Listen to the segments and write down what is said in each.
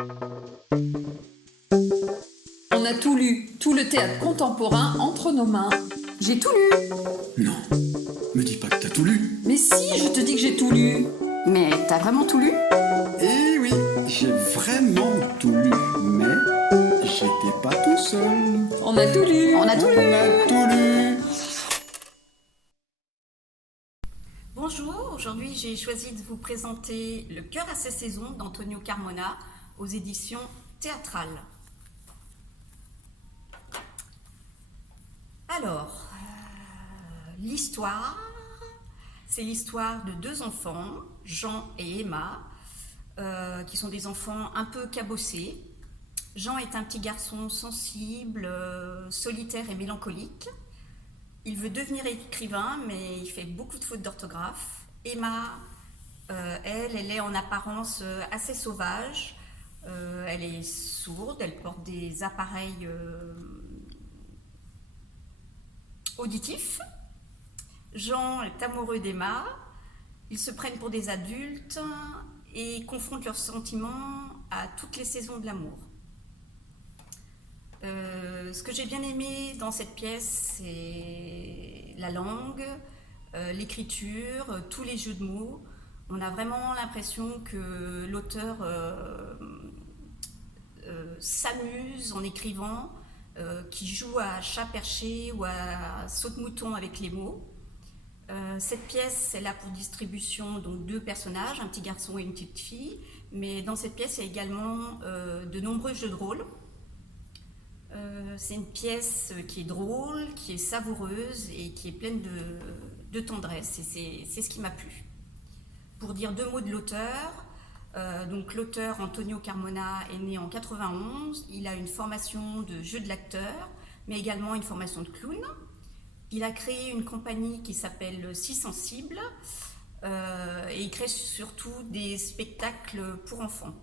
On a tout lu, tout le théâtre contemporain entre nos mains. J'ai tout lu. Non, me dis pas que t'as tout lu. Mais si, je te dis que j'ai tout lu. Mais t'as vraiment tout lu? Eh oui, j'ai vraiment tout lu, mais j'étais pas tout seul. On a tout lu. On a tout lu. On a tout lu. Bonjour, aujourd'hui j'ai choisi de vous présenter Le cœur à ses saisons d'Antonio Carmona aux éditions Théâtrales. Alors, l'histoire, c'est l'histoire de deux enfants, Jean et Emma, qui sont des enfants un peu cabossés. Jean est un petit garçon sensible, solitaire et mélancolique. Il veut devenir écrivain, mais il fait beaucoup de fautes d'orthographe. Emma, elle est en apparence assez sauvage. Elle est sourde, elle porte des appareils auditifs. Jean est amoureux d'Emma. Ils se prennent pour des adultes et confrontent leurs sentiments à toutes les saisons de l'amour. Ce que j'ai bien aimé dans cette pièce, c'est la langue, l'écriture, tous les jeux de mots. On a vraiment l'impression que l'auteur s'amuse en écrivant, qui joue à chat perché ou à saute-mouton avec les mots. Cette pièce, elle a pour distribution donc deux personnages, un petit garçon et une petite fille, mais dans cette pièce, il y a également de nombreux jeux de rôle. C'est une pièce qui est drôle, qui est savoureuse et qui est pleine de tendresse, et c'est ce qui m'a plu. Pour dire deux mots de l'auteur, donc l'auteur Antonio Carmona est né en 91, il a une formation de jeu de l'acteur, mais également une formation de clown. Il a créé une compagnie qui s'appelle Si Sensible, et il crée surtout des spectacles pour enfants.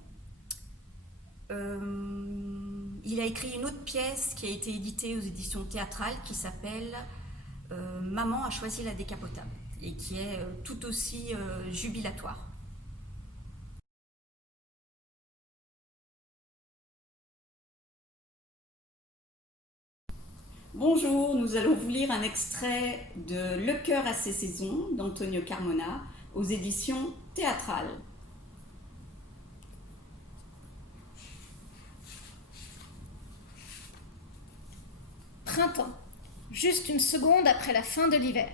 Il a écrit une autre pièce qui a été éditée aux éditions Théâtrales qui s'appelle Maman a choisi la décapotable et qui est tout aussi jubilatoire. Bonjour, nous allons vous lire un extrait de Le cœur à ses saisons d'Antonio Carmona aux éditions Théâtrales. Printemps, juste une seconde après la fin de l'hiver.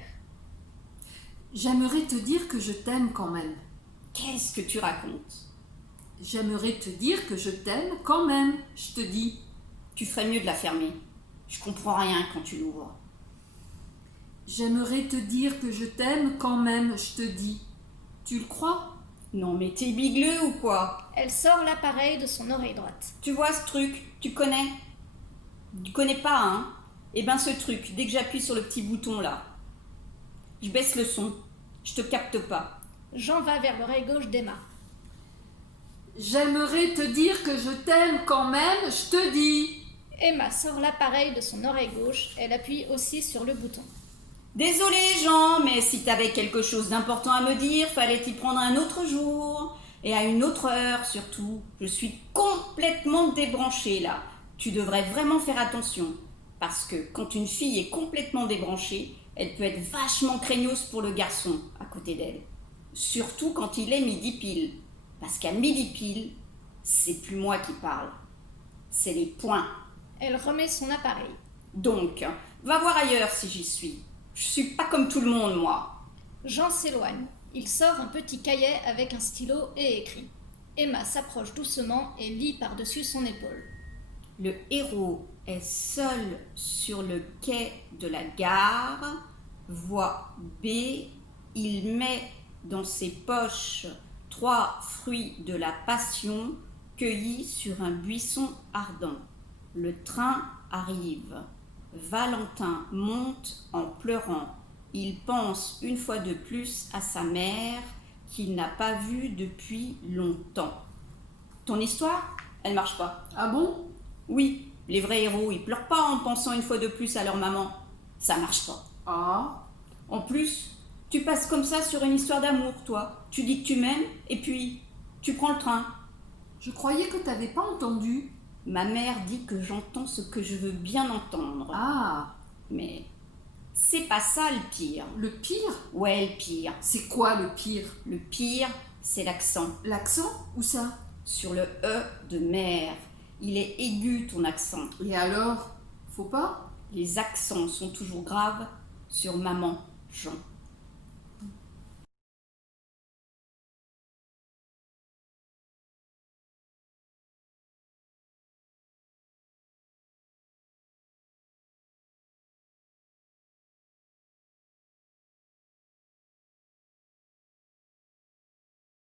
J'aimerais te dire que je t'aime quand même. Qu'est-ce que tu racontes? J'aimerais te dire que je t'aime quand même, je te dis. Tu ferais mieux de la fermer. Je comprends rien quand tu l'ouvres. J'aimerais te dire que je t'aime quand même, je te dis. Tu le crois? Non mais t'es bigleux ou quoi? Elle sort l'appareil de son oreille droite. Tu vois ce truc? Tu connais? Tu connais pas, hein? Eh ben ce truc, dès que j'appuie sur le petit bouton là, je baisse le son, je te capte pas. Jean va vers l'oreille gauche d'Emma. J'aimerais te dire que je t'aime quand même, je te dis. Emma sort l'appareil de son oreille gauche, elle appuie aussi sur le bouton. Désolé Jean, mais si t'avais quelque chose d'important à me dire, fallait t'y prendre un autre jour. Et à une autre heure surtout. Je suis complètement débranchée là. Tu devrais vraiment faire attention. Parce que quand une fille est complètement débranchée, elle peut être vachement craignos pour le garçon à côté d'elle. Surtout quand il est midi pile. Parce qu'à midi pile, c'est plus moi qui parle. C'est les poings. Elle remet son appareil. Donc, va voir ailleurs si j'y suis. Je suis pas comme tout le monde, moi. Jean s'éloigne. Il sort un petit cahier avec un stylo et écrit. Emma s'approche doucement et lit par-dessus son épaule. Le héros est seul sur le quai de la gare. Voie B. Il met dans ses poches 3 fruits de la passion cueillis sur un buisson ardent. Le train arrive. Valentin monte en pleurant. Il pense une fois de plus à sa mère qu'il n'a pas vue depuis longtemps. Ton histoire, elle marche pas. Ah bon? Oui, les vrais héros, ils pleurent pas en pensant une fois de plus à leur maman. Ça marche pas. Ah. En plus, tu passes comme ça sur une histoire d'amour, toi. Tu dis que tu m'aimes et puis tu prends le train. Je croyais que t'avais pas entendu. Ma mère dit que j'entends ce que je veux bien entendre. Ah, Mais c'est pas ça le pire. le pire? Ouais, le pire. C'est quoi le pire? Le pire, c'est l'accent. L'accent? Où ça? Sur le E de mère. Il est aigu ton accent. Et alors? Faut pas? Les accents sont toujours graves sur maman, Jean.